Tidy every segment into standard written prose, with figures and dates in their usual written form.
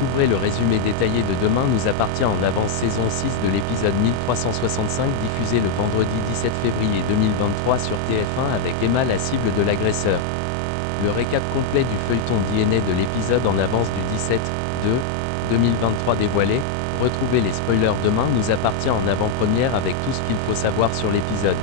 Découvrez le résumé détaillé de Demain nous appartient en avance saison 6 de l'épisode 1365 diffusé le vendredi 17 février 2023 sur TF1 avec Emma, la cible de l'agresseur. Le récap complet du feuilleton DNA de l'épisode en avance du 17/2/2023 dévoilé. Retrouvez les spoilers. Demain nous appartient en avant-première avec tout ce qu'il faut savoir sur l'épisode.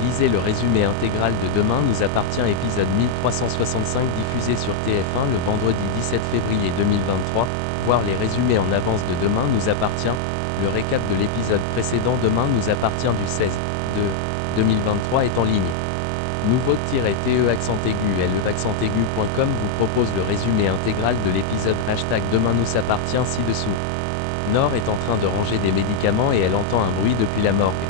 Lisez le résumé intégral de Demain nous appartient épisode 1365 diffusé sur TF1 le vendredi 17 février 2023, voir les résumés en avance de Demain nous appartient, le récap de l'épisode précédent Demain nous appartient du 16/2/2023 est en ligne. Nouveau-te-accent-aigu.com vous propose le résumé intégral de l'épisode #Demain nous appartient ci-dessous. Nord est en train de ranger des médicaments et elle entend un bruit depuis la morgue.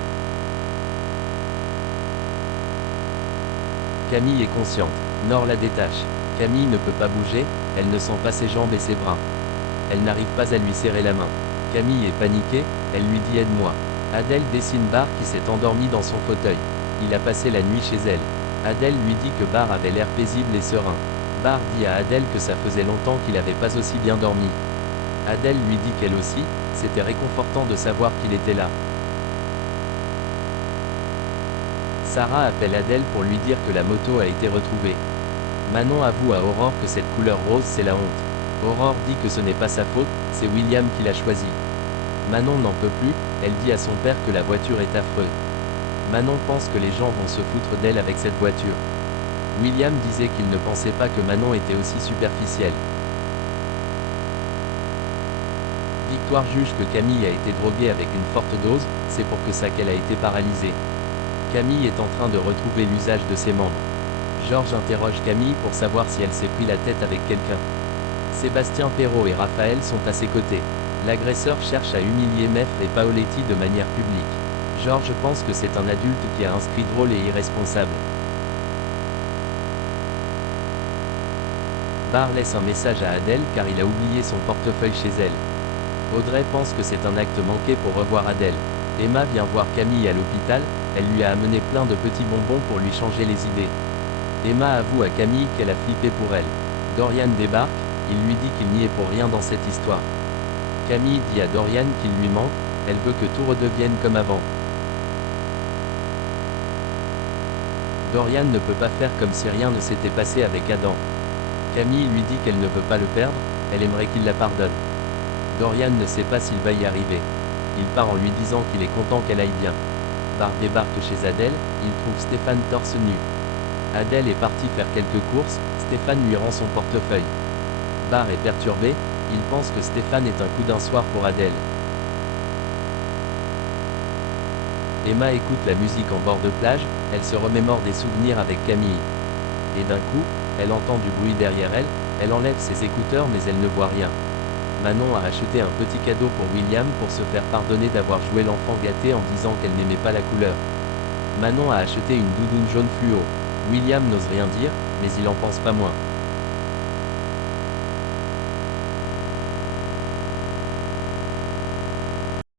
Camille est consciente. Nord la détache. Camille ne peut pas bouger, elle ne sent pas ses jambes et ses bras. Elle n'arrive pas à lui serrer la main. Camille est paniquée, elle lui dit aide-moi. Adèle dessine Bar qui s'est endormi dans son fauteuil. Il a passé la nuit chez elle. Adèle lui dit que Bar avait l'air paisible et serein. Bar dit à Adèle que ça faisait longtemps qu'il n'avait pas aussi bien dormi. Adèle lui dit qu'elle aussi, c'était réconfortant de savoir qu'il était là. Sarah appelle Adèle pour lui dire que la moto a été retrouvée. Manon avoue à Aurore que cette couleur rose c'est la honte. Aurore dit que ce n'est pas sa faute, c'est William qui l'a choisi. Manon n'en peut plus, elle dit à son père que la voiture est affreuse. Manon pense que les gens vont se foutre d'elle avec cette voiture. William disait qu'il ne pensait pas que Manon était aussi superficielle. Victoire juge que Camille a été droguée avec une forte dose, c'est pour que ça qu'elle a été paralysée. Camille est en train de retrouver l'usage de ses membres. Georges interroge Camille pour savoir si elle s'est pris la tête avec quelqu'un. Sébastien Perrault et Raphaël sont à ses côtés. L'agresseur cherche à humilier Meffre et Paoletti de manière publique. Georges pense que c'est un adulte qui a inscrit drôle et irresponsable. Bar laisse un message à Adèle car il a oublié son portefeuille chez elle. Audrey pense que c'est un acte manqué pour revoir Adèle. Emma vient voir Camille à l'hôpital, elle lui a amené plein de petits bonbons pour lui changer les idées. Emma avoue à Camille qu'elle a flippé pour elle. Dorian débarque, il lui dit qu'il n'y est pour rien dans cette histoire. Camille dit à Dorian qu'il lui manque, elle veut que tout redevienne comme avant. Dorian ne peut pas faire comme si rien ne s'était passé avec Adam. Camille lui dit qu'elle ne veut pas le perdre, elle aimerait qu'il la pardonne. Dorian ne sait pas s'il va y arriver. Il part en lui disant qu'il est content qu'elle aille bien. Bar débarque chez Adèle, il trouve Stéphane torse nu. Adèle est partie faire quelques courses, Stéphane lui rend son portefeuille. Bar est perturbé, il pense que Stéphane est un coup d'un soir pour Adèle. Emma écoute la musique en bord de plage, elle se remémore des souvenirs avec Camille. Et d'un coup, elle entend du bruit derrière elle, elle enlève ses écouteurs mais elle ne voit rien. Manon a acheté un petit cadeau pour William pour se faire pardonner d'avoir joué l'enfant gâté en disant qu'elle n'aimait pas la couleur. Manon a acheté une doudoune jaune fluo. William n'ose rien dire, mais il en pense pas moins.